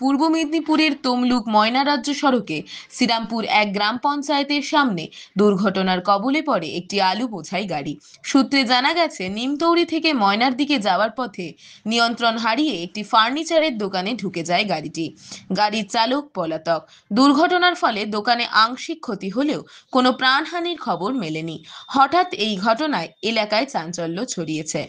পূর্ব মেদিনীপুরের তমলুক ময়না রাজ্য সড়কে শ্রীরামপুর এক গ্রাম পঞ্চায়েতের সামনে দুর্ঘটনার কবলে পড়ে একটি আলু বোঝাই গাড়ি। সূত্রে জানা গেছে, নিমতৌড়ি থেকে ময়নার দিকে যাওয়ার পথে নিয়ন্ত্রণ হারিয়ে একটি ফার্নিচারের দোকানে ঢুকে যায় গাড়িটি। গাড়ির চালক পলাতক। দুর্ঘটনার ফলে দোকানে আংশিক ক্ষতি হলেও কোনো প্রাণহানির খবর মেলেনি। হঠাৎ এই ঘটনায় এলাকায় চাঞ্চল্য ছড়িয়েছে।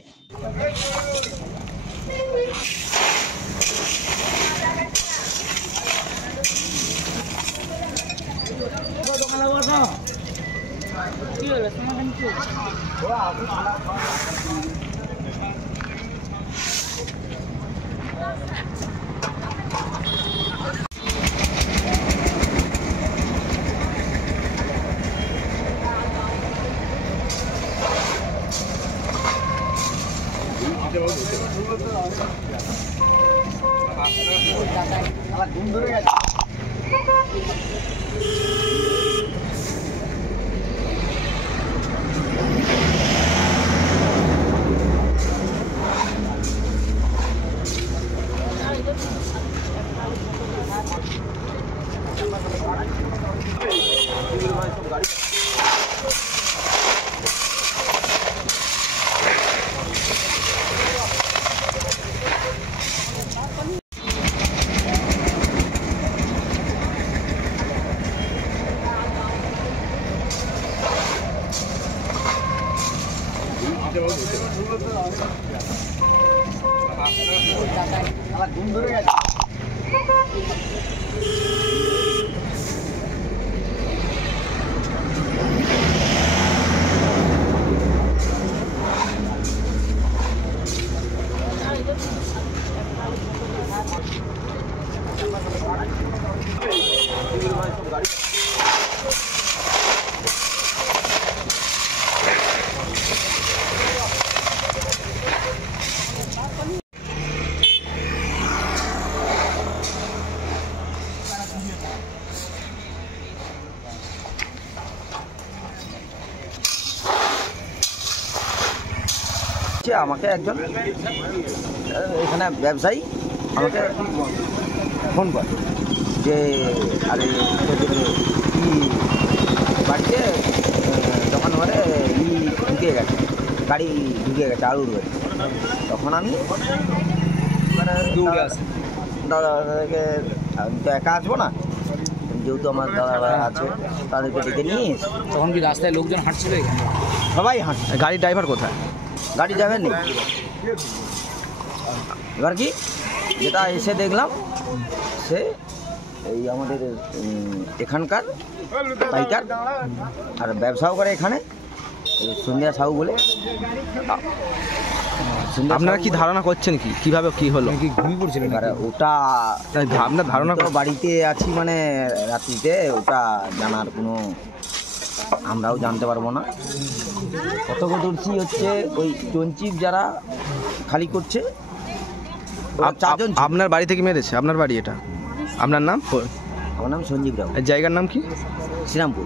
আমাকে একজন এখানে ব্যবসায়ী আমাকে ফোন করে যে আরে বাড়িতে দোকান ঘরে ঢুকে গেছে, গাড়ি ঢুকে গেছে আলুর গাড়ি। তখন আমি দাদাকে আমি তো একা আসবো না, যেহেতু আমার দাদা আছে তাদেরকে ডেকে নিয়ে। তখন কি রাস্তায় লোকজন হাঁটছিল? এখানে সবাই হাঁটছে। গাড়ির ড্রাইভার কোথায়? গাড়ি ড্রাইভার নেই। এবার কি যেটা এসে দেখলাম, সে এই আমাদের এখানকার পাইকার আর ব্যবসাও করে এখানে, সন্ধ্যা সাহু বলে। আপনারা কি ধারণা করছেন কিভাবে কি হলো? কি ঘুমিয়ে পড়ছিলেন? ওটা আপনার ধারণা তো বাড়িতে আছি, মানে রাত্রিতে ওটা জানার কোনো আমরাও জানতে পারবো না। প্রত্যক্ষদর্শী হচ্ছে ওই চঞ্চিপ যারা খালি করছে। আপনার বাড়ি থেকে মেরেছে? আপনার বাড়ি এটা? আপনার নাম? আমার নাম সঞ্জীব রাও। জায়গার নাম কি? শ্রীরামপুর।